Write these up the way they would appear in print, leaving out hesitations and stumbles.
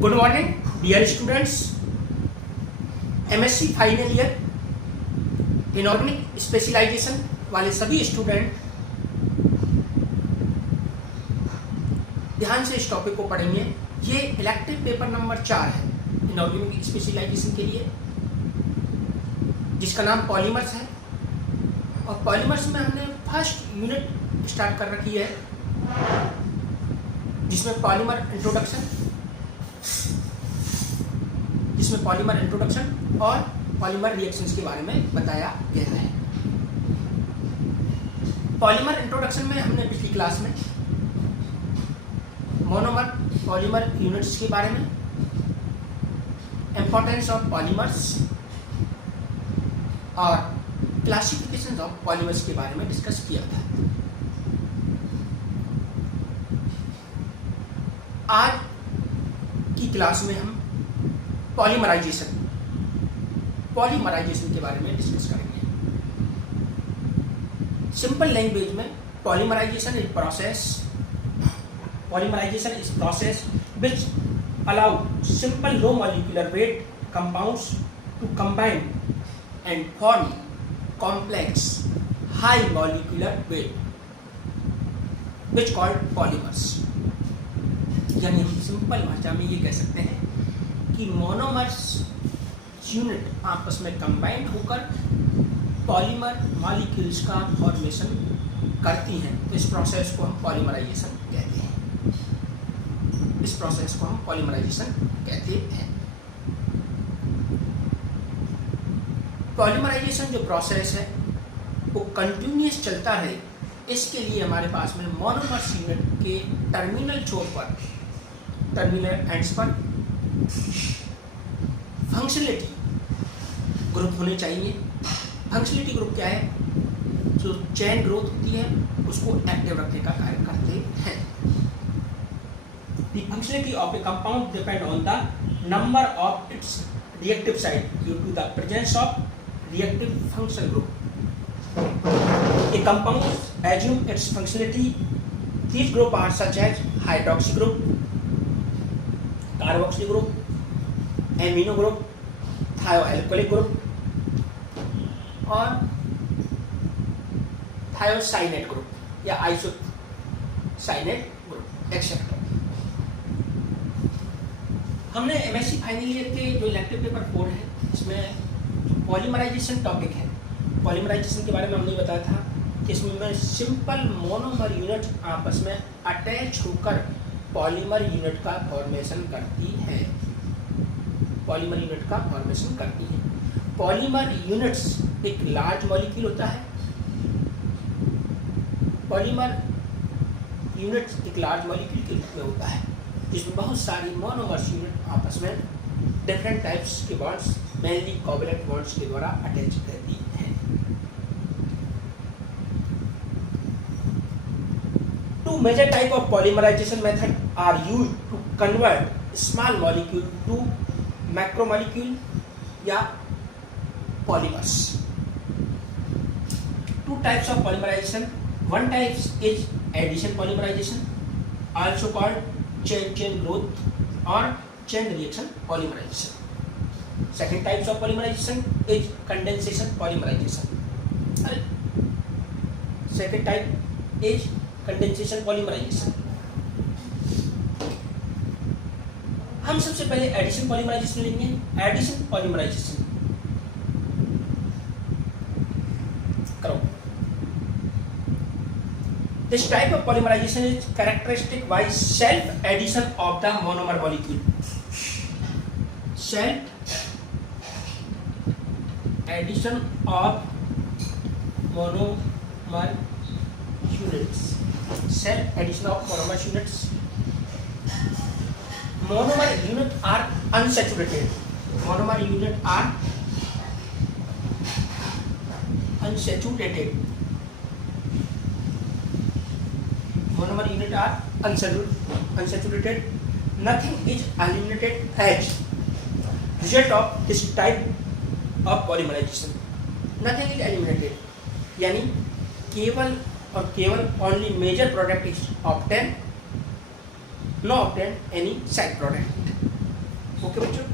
Good morning dear students. MSc final year inorganic specialisation वाले सभी student ध्यान से इस टॉपिक को पढ़ेंगे। ये इलेक्टिव पेपर नंबर 4 है इनऑर्गेनिक स्पेशलाइजेशन के लिए, जिसका नाम पॉलीमर्स है। और पॉलीमर्स में हमने फर्स्ट यूनिट स्टार्ट कर रखी है, जिसमें पॉलीमर इंट्रोडक्शन और पॉलीमर रिएक्शंस के बारे में बताया गया है। पॉलीमर इंट्रोडक्शन में हमने पिछली क्लास में मोनोमर पॉलीमर यूनिट्स के बारे में, इंपॉर्टेंस ऑफ पॉलीमर्स और क्लासिफिकेशन ऑफ पॉलीमर्स के बारे में डिस्कस किया था। आज की क्लास में हम पॉलीमराइजेशन के बारे में डिस्कस करेंगे। सिंपल लैंग्वेज में polymerisation is process which allow simple low molecular weight compounds to combine and form complex high molecular weight which called polymers। यानी हम सिंपल भाषा में ये कह सकते हैं कि मोनोमर्स यूनिट आपस में कंबाइंड होकर पॉलीमर मॉलिक्यूल्स का फॉर्मेशन करती हैं। तो इस प्रोसेस को हम पॉलीमराइजेशन कहते हैं। पॉलीमराइजेशन जो प्रोसेस है वो कंटिन्यूअस चलता है। इसके लिए हमारे पास में मोनोमर्स यूनिट के टर्मिनल एंड्स पर फंक्शनलिटी ग्रुप होने चाहिए। फंक्शनलिटी ग्रुप क्या है? जो चेन ग्रोथ होती है उसको एक्टिव रखने का कार्य करते हैं। The functionality of a compound depend on the number of its reactive site due to the presence of reactive function group. A compound assume its functionality. These groups are such as hydroxy group, carboxyl group, amino group, thioalcoholic group और thiocyanate group या isocyanate group etcetera. हमने MSc final year के जो elective paper 4 है, इसमें polymerisation topic है। Polymerisation के बारे में हमने बताया था कि इसमें सिंपल मोनोमर यूनिट आपस में अटैच होकर पॉलीमर यूनिट का फॉर्मेशन करती है। पॉलीमर यूनिट्स एक लार्ज मॉलिक्यूल होता है। पॉलीमर यूनिट्स एक लार्ज मॉलिक्यूल के रूप में होता है, जिसमें बहुत सारी मोनोमर्स यूनिट आपस में डिफरेंट टाइप्स के बॉन्ड्स, मेनली कोवैलेंट बॉन्ड्स के द्वारा अटैच रहती हैं। Two major type of polymerization method are used to convert small molecule to macromolecule या polymers. Two types of polymerization. One type is addition polymerization, also called chain growth or chain reaction polymerization. Second types of polymerization is condensation polymerization. हम सबसे पहले addition polymerisation लेंगे। Addition polymerisation करो। This type of polymerization is characteristic by self addition of the monomer molecule. Self addition of monomer units. Monomer units are unsaturated. Nothing is eliminated as result of this type of polymerization. Nothing is eliminated, यानी केवल only major product is obtained, no obtained any side product. Okay बच्चों,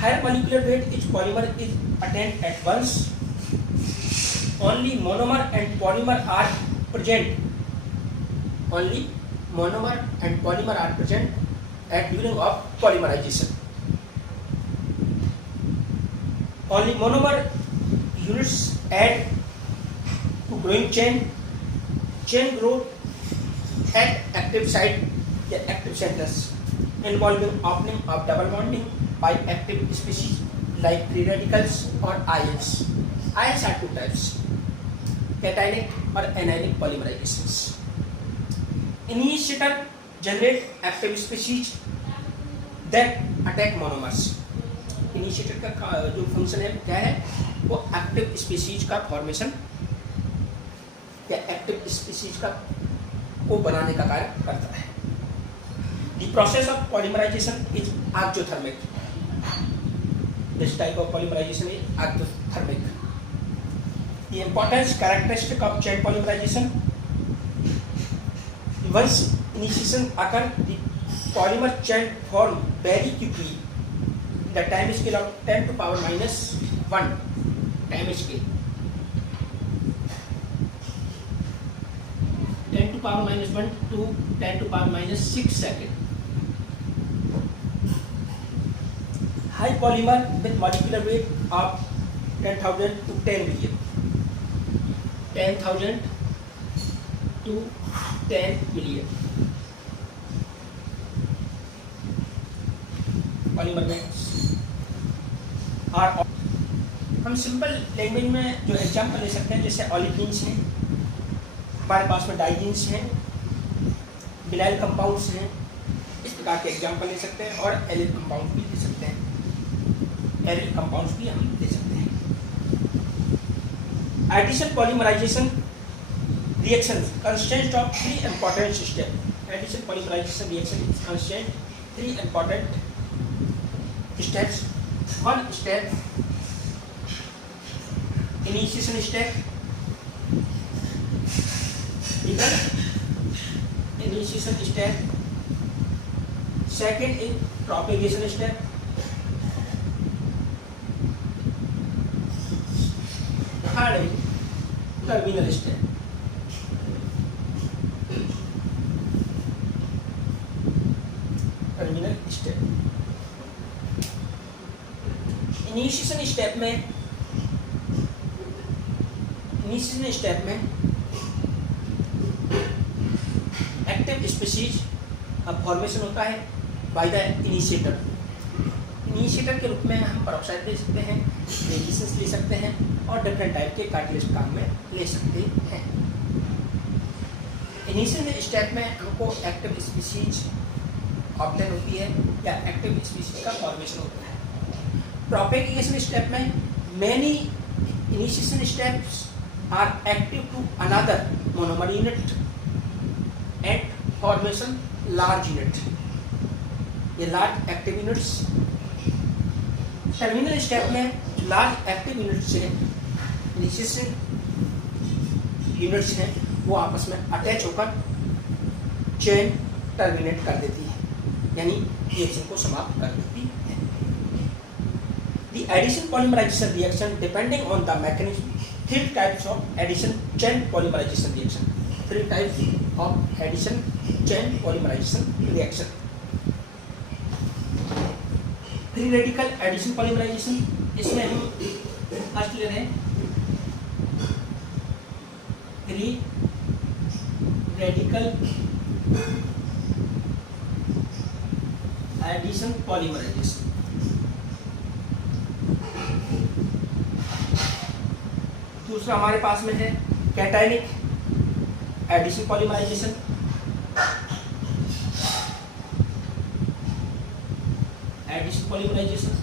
higher molecular weight each polymer is attained at once, only monomer and polymer are present, only monomer and polymer are present at during of polymerization. Only monomer units add to growing chain. Chain growth at active site, the active centers, involving opening of double bonding by active species like free radicals or ions. Ions are two types: cationic or anionic polymerizations. Initiator generate active species that attack monomers. Initiator का जो function है क्या है, वो active species का formation या active species का को बनाने का कार्य करता है. The process of polymerisation is exothermic. This type of polymerisation is exothermic. The importance characteristic of chain polymerisation. Once initiation occur, the polymer chain form very quickly. The time scale of 10 to power minus 1 time scale. 10 to power minus 1 to 10 to power minus 6 second. High polymer with molecular weight of 10,000 to 10 million. 10,000 to 10 million polymer weights और हम simple language में जो example ले सकते हैं, जैसे ऑलिगीन्स हैं, हमारे पास में डाइजीन्स हैं, बिनाइल कंपाउंड्स हैं, इस प्रकार के एग्जाम्पल ले सकते हैं. और एलिल कंपाउंड भी ले सकते हैं, एरिल कंपाउंड्स भी हम ले सकते हैं. Addition polymerisation reaction consists of three important steps. Addition polymerization reaction is consist three important steps. One step, initiation step. Initiation step. Second is propagation step. Third is terminal step. Terminal step. Initiation step में active species का formation होता है by the initiator. Initiator के रूप में हम peroxide ले सकते हैं, रेजिसेंस ले सकते हैं और डिफरेंट टाइप के कैटलिस्ट काम में ले सकते हैं. इनिशियल स्टेप में हमको एक्टिव स्पीशीज ऑब्टेन होती है या एक्टिव स्पीशीज का फॉर्मेशन होता है. प्रोपेगेशन स्टेप में many initiation steps are active to another monomer unit and formation large unit. ये large active units. Terminal step में लार्ज एक्टिव यूनिट्स हैं, इनिशिएशन यूनिट्स हैं, वो आपस में अटैच होकर चेन टर्मिनेट कर देती है, यानी रिएक्शन को समाप्त कर देती है. The addition polymerization reaction depending on the mechanism. Three types of addition chain polymerization reaction. Three types of addition chain polymerization reaction. Free radical addition polymerization. इसमें हम फर्स्ट ले रहे हैं फ्री रेडिकल एडिशन पॉलीमराइजेशन. दूसरा हमारे पास में है cationic addition polymerisation. Addition polymerisation,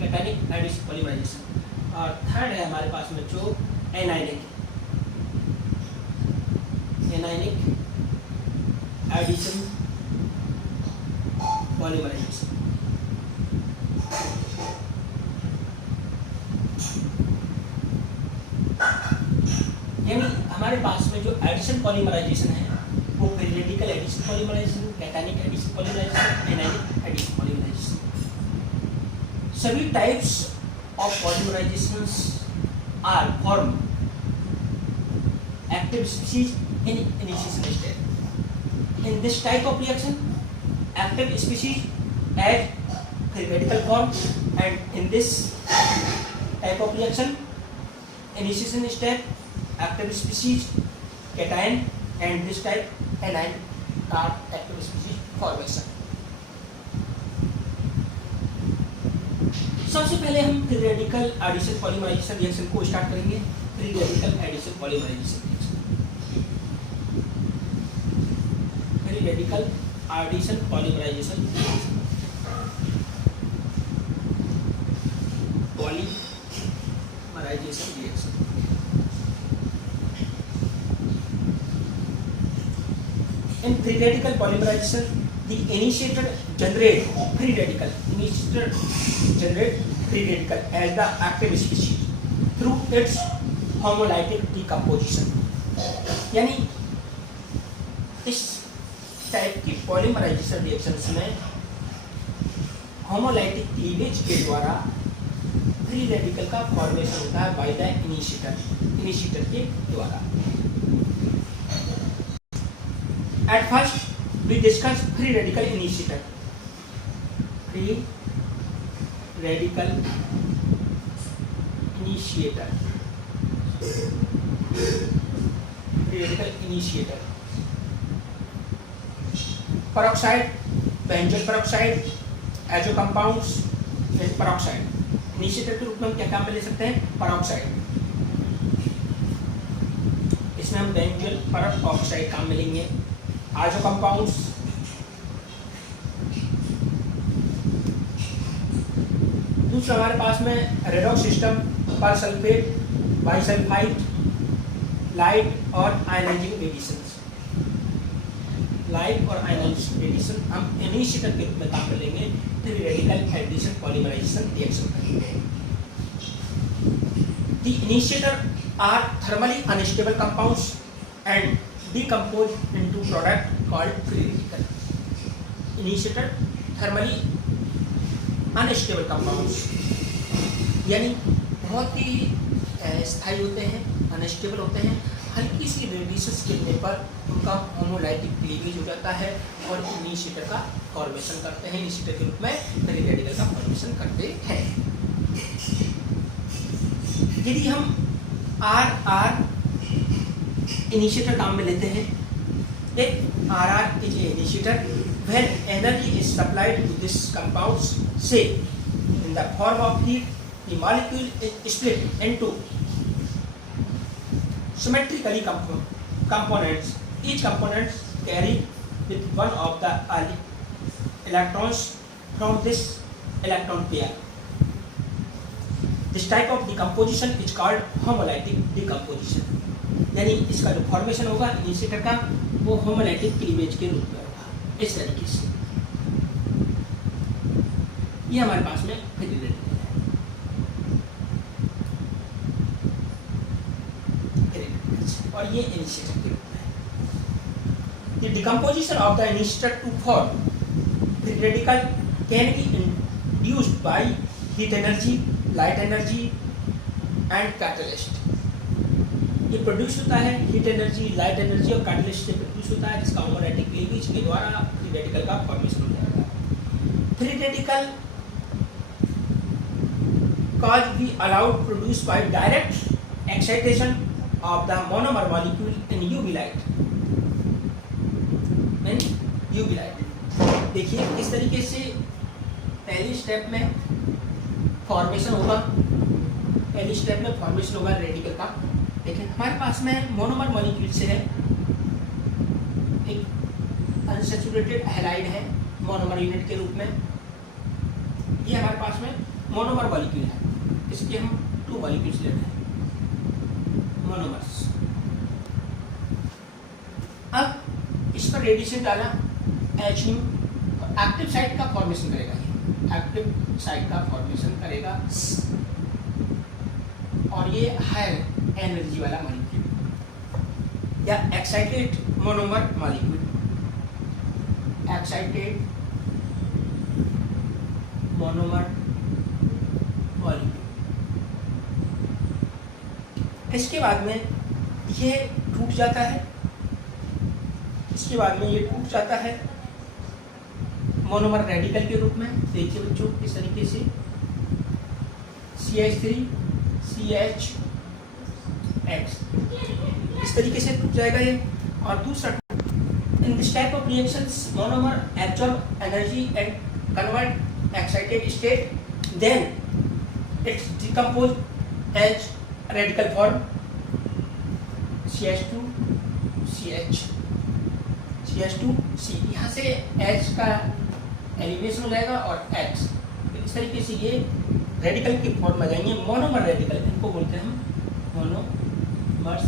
cationic addition polymerisation. और थर्ड है हमारे पास में जो एनायनिक एडिशन पॉलीमराइजेशन. यानी हमारे पास में जो एडिशन पॉलीमराइजेशन है वो periodical addition polymerisation, cationic addition polymerization, anionic addition polymerization. सभी types of polymerizations are form active species in initiation stage. In this type of reaction active species add free radical form, and in this type of reaction initiation step active species cation and this type anion are active species formation। सबसे पहले हम free radical addition polymerisation reaction को start करेंगे। Free radical addition polymerisation free radical addition polymerisation reaction. In free radical polymerization, the initiator generate free radical as the active species through its homolytic decomposition। यानी इस type की polymerisation reactions में homolytic cleavage के द्वारा free radical का formation होता है by the initiator के द्वारा। At first we discuss free radical initiator. Free radical initiator peroxide, benzyl peroxide, azo compounds, peroxide। Initiator के रूप में हम क्या काम में ले सकते हैं? peroxide। इसमें हम बेंजल peroxide काम में लेंगे। एजो कंपाउंड्स, दूसरा हमारे पास में रेडॉक्स सिस्टम पर सल्फेट, बाइसल्फाइड, लाइट और आयनाइजिंग एडिशन। लाइट और आयनाइजिंग एडिशन हम इनिशिएटर के रूप में काम में लेंगे free radical addition polymerisation reaction करेंगे। The initiator are thermally unstable compounds and decompose into product called free radical. Initiator thermally unstable compounds यानी बहुत ही स्थायी होते हैं, अनस्टेबल होते हैं। हल्की सी रेडिएशंस गिरने पर उनका होमोलाइटिक क्लीवेज हो जाता है और इनिशिएटर का फॉर्मेशन करते हैं, इनिशिएटर के रूप में फ्री रेडिकल का फॉर्मेशन करते हैं। यदि हम आर इनिशिएटर काम में लेते हैं, एक R is initiator when energy is supplied to this compounds, say in the form of heat, the molecule is split into symmetrically components. Each component carry with one of the electrons from this electron pair. This type of decomposition is called homolytic decomposition। यानी इसका जो formation होगा initiator का वो homolytic cleavage के रूप में होगा। इस तरीके से ये हमारे पास में फ्री रेडिकल है और ये इनिशिएटर के रूप में है। The decomposition of the initiator to form free radical can be induced by heat energy, light energy and catalyst। ये प्रोड्यूस होता है हीट एनर्जी, लाइट एनर्जी और कैटलिस्ट से प्रोड्यूस होता है, जिसका होमोलाइटिक क्लीवेज के द्वारा फ्री रेडिकल का फॉर्मेशन हो जाएगा। Free radical cause be allowed produced by direct excitation of the monomer molecule in UV light। UV light देखिए इस तरीके से पहली स्टेप में फॉर्मेशन होगा, रेडिकल का। देखिए हमारे पास में मोनोमर मॉलिक्यूल से है, एक अनसैचुरेटेड हैलाइड है मोनोमर यूनिट के रूप में। ये हमारे पास में मोनोमर मॉलिक्यूल है, इसके हम 2 मॉलिक्यूल्स लेते हैं मोनोमर्स। अब इस पर रेडिएशन डाला HU, एक्टिव साइट का फॉर्मेशन करेगा, एक्टिव साइट का फॉर्मेशन करेगा और ये हायर एनर्जी वाला मॉलिक्यूल या excited monomer molecule excited monomer molecule. इसके बाद में ये टूट जाता है, इसके बाद में ये टूट जाता है मोनोमर रेडिकल के रूप में। देखिए बच्चों इस तरीके से CH3 CH X इस तरीके से टूट जाएगा ये। और दूसरा, in this type of reactions monomer absorb energy and convert excited state, then its decompose as radical form CH2 CH CH2C। यहाँ से H का एलिमिनेशन हो जाएगा और X, इस तरीके से ये रेडिकल की फॉर्म में जाएंगे, मोनोमर रेडिकल, इनको बोलते हैं हम मोनोमर्स